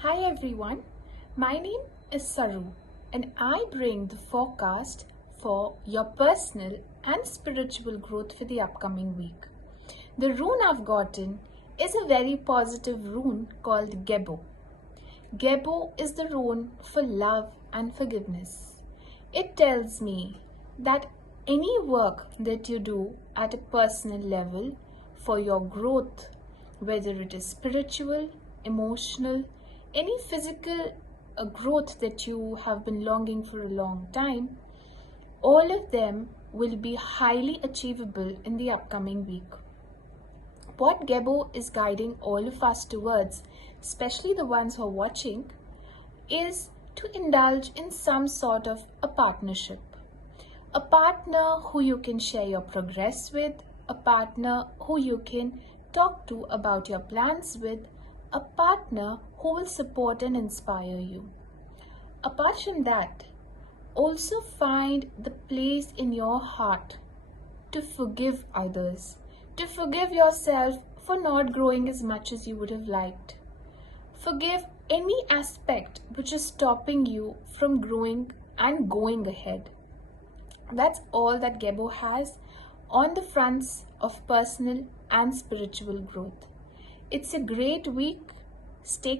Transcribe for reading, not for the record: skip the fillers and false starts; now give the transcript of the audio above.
Hi everyone, my name is Saru and I bring the forecast for your personal and spiritual growth for the upcoming week. The rune I've gotten is a very positive rune called Gebo. Gebo is the rune for love and forgiveness. It tells me that any work that you do at a personal level for your growth, whether it is spiritual, emotional, any physical growth that you have been longing for a long time, all of them will be highly achievable in the upcoming week. What Gebo is guiding all of us towards, especially the ones who are watching, is to indulge in some sort of a partnership. A partner who you can share your progress with, a partner who you can talk to about your plans with, a partner who will support and inspire you. Apart from that, also find the place in your heart to forgive others, to forgive yourself for not growing as much as you would have liked. Forgive any aspect which is stopping you from growing and going ahead. That's all that Gebo has on the fronts of personal and spiritual growth. It's a great week. Stay